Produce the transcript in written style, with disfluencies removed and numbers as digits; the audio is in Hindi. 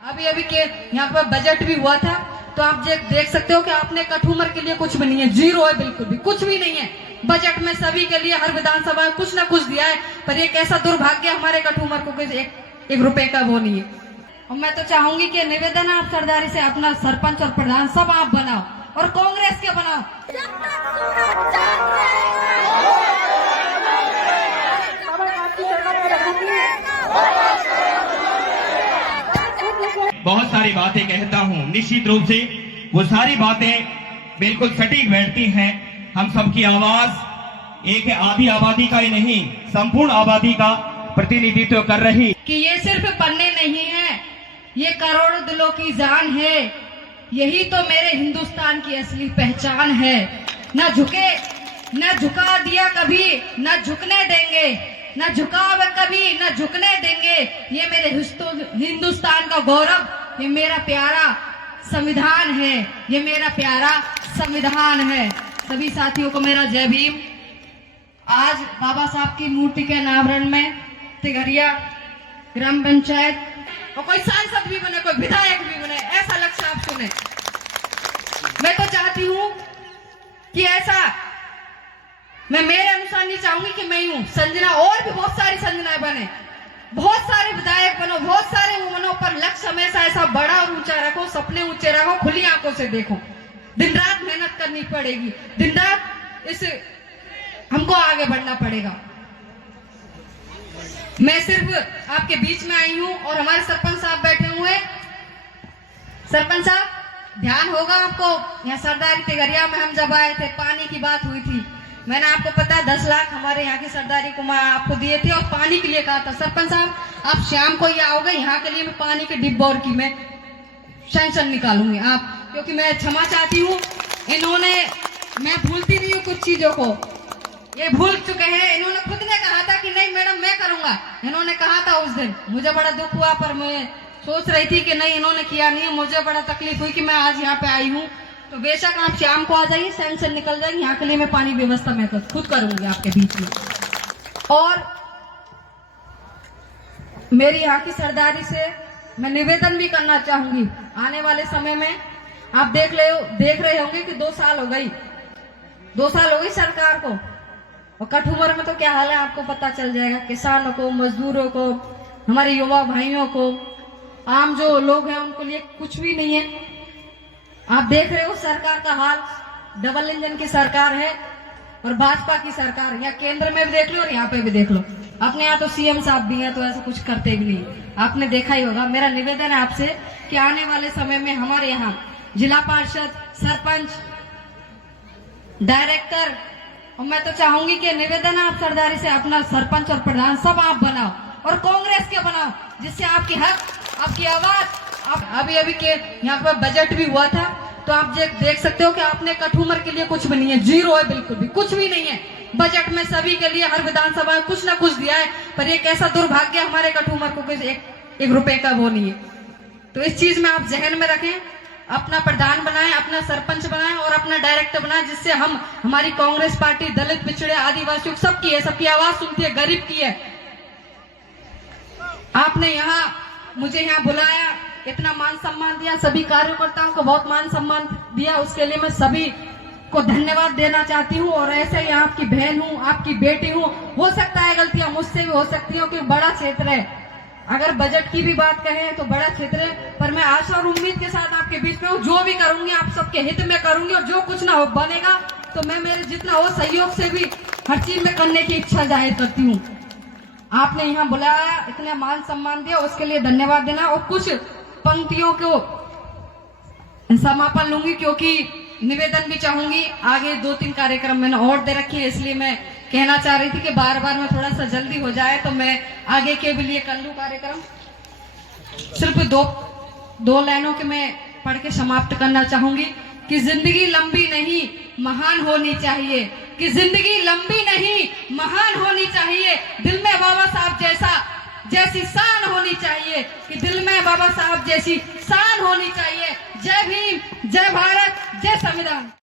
अभी अभी के यहाँ पर बजट भी हुआ था, तो आप देख सकते हो कि आपने कठुमर के लिए कुछ भी नहीं है, जीरो है, बिल्कुल भी कुछ भी नहीं है। बजट में सभी के लिए हर विधानसभा में कुछ ना कुछ दिया है, पर ये कैसा दुर्भाग्य हमारे कठुमर को एक रुपए का वो नहीं है। और मैं तो चाहूंगी कि निवेदन है आप सरदारी से, अपना सरपंच और प्रधान सब आप बनाओ और कांग्रेस के बनाओ। बहुत सारी बातें कहता हूँ, निश्चित रूप से वो सारी बातें बिल्कुल सटीक बैठती हैं। हम सबकी आवाज एक आधी आबादी का ही नहीं, संपूर्ण आबादी का प्रतिनिधित्व कर रही कि ये सिर्फ पन्ने नहीं है, ये करोड़ों दिलों की जान है। यही तो मेरे हिंदुस्तान की असली पहचान है। न झुके, न झुका दिया कभी, न झुकने देंगे, न झुकाव कभी, न झुकने देंगे। ये मेरे हिंदुस्तान का गौरव, ये मेरा प्यारा संविधान है, ये मेरा प्यारा संविधान है। सभी साथियों को मेरा जय भीम। आज बाबा साहब की मूर्ति के अनावरण में तिगरिया ग्राम पंचायत और कोई सांसद भी बने, कोई विधायक भी बने, ऐसा लक्ष्य आप सुने। मैं तो चाहती हूँ कि ऐसा, मैं मेरे अनुसार नहीं चाहूंगी कि मैं हूं संजना, और भी बहुत सारी संजनाएं बने, बहुत सारे विधायक बनो, बहुत सारे वो बनो, पर लक्ष्य हमेशा ऐसा बड़ा और ऊंचा रखो, सपने ऊंचे रखो, खुली आंखों से देखो। दिन रात मेहनत करनी पड़ेगी, दिन रात इस हमको आगे बढ़ना पड़ेगा। मैं सिर्फ आपके बीच में आई हूं और हमारे सरपंच साहब बैठे हुए। सरपंच साहब, ध्यान होगा आपको, यहाँ सरदारी तिगरिया में हम जब आए थे, पानी की बात हुई थी। मैंने आपको पता है 10 लाख हमारे यहाँ की सरदारी को मैं आपको दिए थे और पानी के लिए कहा था। सरपंच साहब, आप शाम को ये आओगे, यहाँ के लिए मैं पानी के डिब्बे और की मैं सेंक्शन निकालूंगी आप, क्योंकि मैं क्षमा चाहती हूँ। इन्होंने, मैं भूलती नहीं हूँ कुछ चीजों को, ये भूल चुके हैं। इन्होंने खुद ने कहा था कि नहीं मैडम मैं करूंगा, इन्होंने कहा था उस दिन। मुझे बड़ा दुख हुआ, पर मैं सोच रही थी कि नहीं इन्होंने किया नहीं। मुझे बड़ा तकलीफ हुई कि मैं आज यहाँ पे आई हूँ। तो बेशक आप शाम को आ जाइए, सैंक्शन निकल जाएंगे, यहाँ के लिए मैं पानी व्यवस्था मैं खुद करूंगी आपके बीच में। और मेरी यहाँ की सरदारी से मैं निवेदन भी करना चाहूंगी, आने वाले समय में आप देख रहे होंगे कि 2 साल हो गई सरकार को, और कठुमर में तो क्या हाल है आपको पता चल जाएगा। किसानों को, मजदूरों को, हमारे युवा भाइयों को, आम जो लोग हैं उनको लिए कुछ भी नहीं है। आप देख रहे हो सरकार का हाल, डबल इंजन की सरकार है और भाजपा की सरकार, यहाँ केंद्र में भी देख लो और यहाँ पे भी देख लो। अपने यहाँ तो सीएम साहब भी हैं, तो ऐसा कुछ करते भी नहीं, आपने देखा ही होगा। मेरा निवेदन है आपसे कि आने वाले समय में हमारे यहाँ जिला पार्षद, सरपंच, डायरेक्टर, और मैं तो चाहूंगी कि निवेदन है आप सरदारी से, अपना सरपंच और प्रधान सब आप बनाओ और कांग्रेस के बनाओ, जिससे आपकी हक, आपकी आवाज। अभी अभी के यहाँ पर बजट भी हुआ था, तो आप देख सकते हो कि आपने कठुमर के लिए कुछ भी नहीं है, जीरो है, बिल्कुल भी कुछ भी नहीं है। बजट में सभी के लिए हर विधानसभा में कुछ ना कुछ दिया है, पर ये कैसा दुर्भाग्य हमारे कठुमर को एक रुपए का वो नहीं है। तो इस चीज में आप जहन में रखें, अपना प्रधान बनाएं, अपना सरपंच बनाएं और अपना डायरेक्टर बनाएं, जिससे हमारी कांग्रेस पार्टी दलित, पिछड़े, आदिवासियों सबकी है, सबकी आवाज सुनती है, गरीब की है। आपने यहाँ मुझे यहाँ बुलाया, इतना मान सम्मान दिया, सभी कार्यकर्ताओं को बहुत मान सम्मान दिया, उसके लिए मैं सभी को धन्यवाद देना चाहती हूँ। और ऐसे ही आपकी बहन हूँ, आपकी बेटी हूँ, हो सकता है गलतियां मुझसे भी हो सकती है, क्योंकि बड़ा क्षेत्र है। अगर बजट की भी बात कहें तो बड़ा क्षेत्र है, पर मैं आशा और उम्मीद के साथ आपके बीच में हूँ। जो भी करूंगी आप सबके हित में करूंगी, और जो कुछ ना हो बनेगा तो मैं मेरे जितना हो सहयोग से भी हर चीज में करने की इच्छा जाहिर करती हूँ। आपने यहाँ बुलाया, इतना मान सम्मान दिया, उसके लिए धन्यवाद देना। और कुछ पंक्तियों को समापन लूंगी, क्योंकि निवेदन भी चाहूंगी। आगे 2-3 कार्यक्रम मैंने और दे रखी है, इसलिए मैं कहना चाह रही थी कि बार बार में थोड़ा सा जल्दी हो जाए, तो मैं आगे के भी लिए कर लूं कार्यक्रम। सिर्फ दो लाइनों के मैं पढ़ के समाप्त करना चाहूंगी कि जिंदगी लंबी नहीं महान होनी चाहिए, कि जिंदगी लंबी नहीं महान होनी चाहिए, दिल में बाबा साहब जैसी शान होनी चाहिए, कि दिल में बाबा साहब जैसी शान होनी चाहिए। जय भीम, जय भारत, जय संविधान।